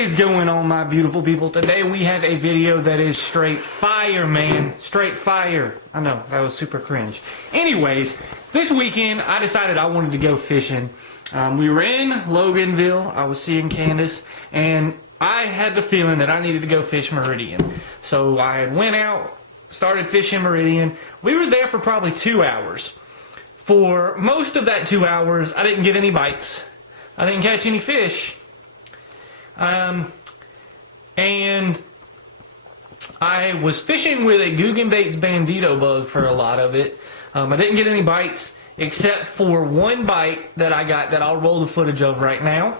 is going on, my beautiful people? Today we have a video that is straight fire, man. Straight fire. I know, that was super cringe. Anyways, this weekend I decided I wanted to go fishing. We were in Loganville. I was seeing Candace, and I had the feeling that I needed to go fish Meridian. So I went out, started fishing Meridian. We were there for probably 2 hours. For most of that 2 hours, I didn't get any bites. I didn't catch any fish. And I was fishing with a Googan baits bandito bug for a lot of it. I didn't get any bites except for one bite that I got that I'll roll the footage of right now.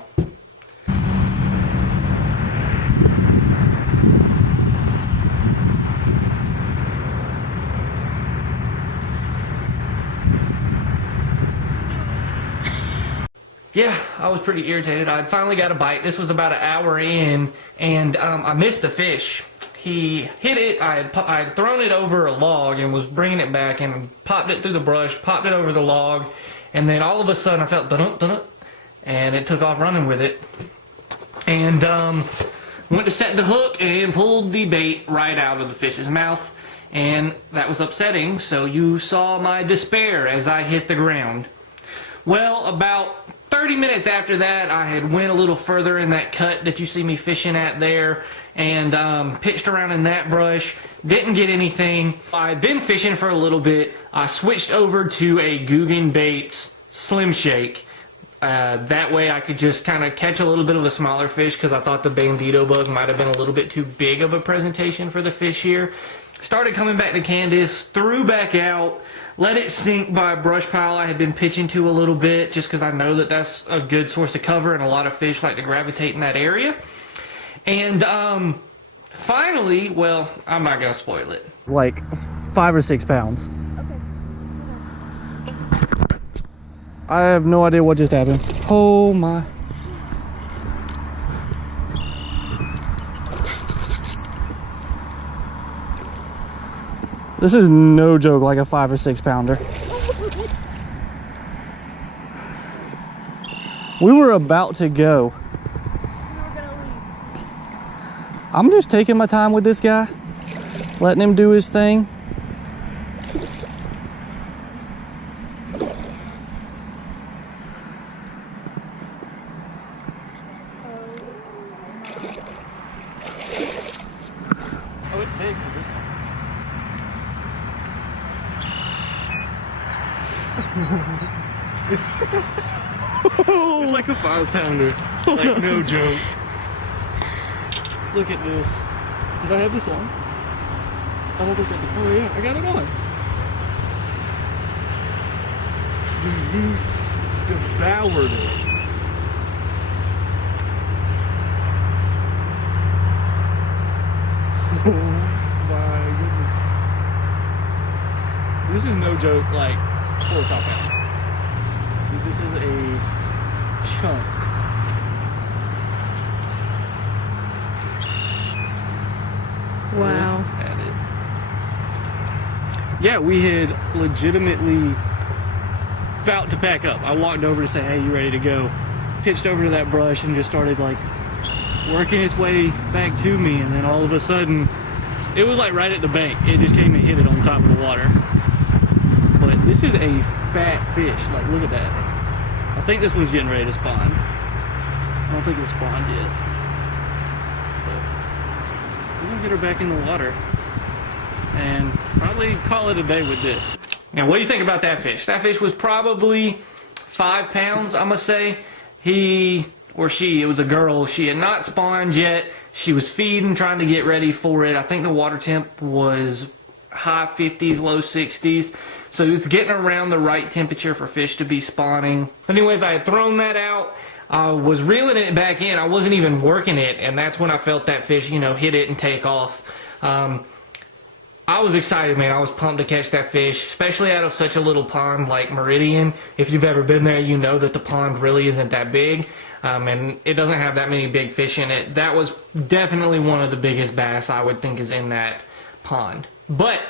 Yeah, I was pretty irritated. I finally got a bite. This was about an hour in, and I missed the fish. He hit it. I had thrown it over a log and was bringing it back and popped it through the brush, popped it over the log, and then all of a sudden I felt dun-dun, dun-dun, and it took off running with it. And went to set the hook and pulled the bait right out of the fish's mouth, and that was upsetting. So you saw my despair as I hit the ground. Well, about 30 minutes after that, I had went a little further in that cut that you see me fishing at there, and pitched around in that brush. Didn't get anything. I had been fishing for a little bit. I switched over to a Googan Baits Slim Shake. That way I could just kind of catch a little bit of a smaller fish, because I thought the bandito bug might have been a little bit too big of a presentation for the fish here. Started coming back to Candace, threw back out, let it sink by a brush pile I had been pitching to a little bit, just because I know that that's a good source of cover and a lot of fish like to gravitate in that area. And finally, well, I'm not going to spoil it. Like 5 or 6 pounds. Okay. I have no idea what just happened. Oh my. This is no joke, like a 5 or 6 pounder. We were about to go. I'm just taking my time with this guy, letting him do his thing. Oh, it's big. It's like a 5 pounder. Like, no joke. Look at this. Did I have this on? I don't think I did. Oh yeah, I got it on. You devoured it. Oh my goodness. This is no joke, like 4 or 5 pounds. Dude, this is a chunk. Wow. Yeah, we had legitimately about to pack up. I walked over to say, hey, you ready to go? Pitched over to that brush and just started like working its way back to me, and then all of a sudden, it was like right at the bank. It just came and hit it on top of the water. But this is a fat fish. Like, look at that. I think this one's getting ready to spawn. I don't think it's spawned yet. We're gonna get her back in the water and probably call it a day with this. Now, what do you think about that fish? That fish was probably 5 pounds, I'm gonna say. He or she, it was a girl, she had not spawned yet. She was feeding, trying to get ready for it. I think the water temp was high 50s, low 60s. So it was getting around the right temperature for fish to be spawning. Anyways, I had thrown that out. I was reeling it back in. I wasn't even working it, and that's when I felt that fish, you know, hit it and take off. I was excited, man. I was pumped to catch that fish, especially out of such a little pond like Meridian. If you've ever been there, you know that the pond really isn't that big, and it doesn't have that many big fish in it. That was definitely one of the biggest bass I would think is in that pond. But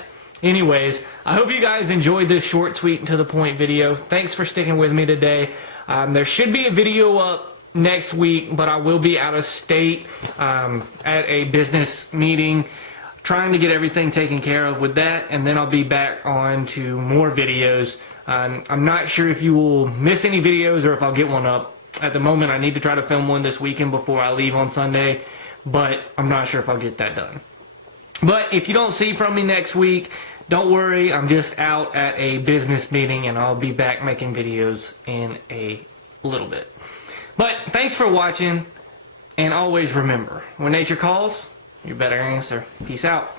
anyways, I hope you guys enjoyed this short, sweet, and to the point video. Thanks for sticking with me today. There should be a video up next week, but I will be out of state at a business meeting, trying to get everything taken care of with that, and then I'll be back on to more videos. I'm not sure if you will miss any videos or if I'll get one up. At the moment, I need to try to film one this weekend before I leave on Sunday, but I'm not sure if I'll get that done. But if you don't see from me next week, don't worry, I'm just out at a business meeting, and I'll be back making videos in a little bit. But thanks for watching, and always remember, when nature calls, you better answer. Peace out.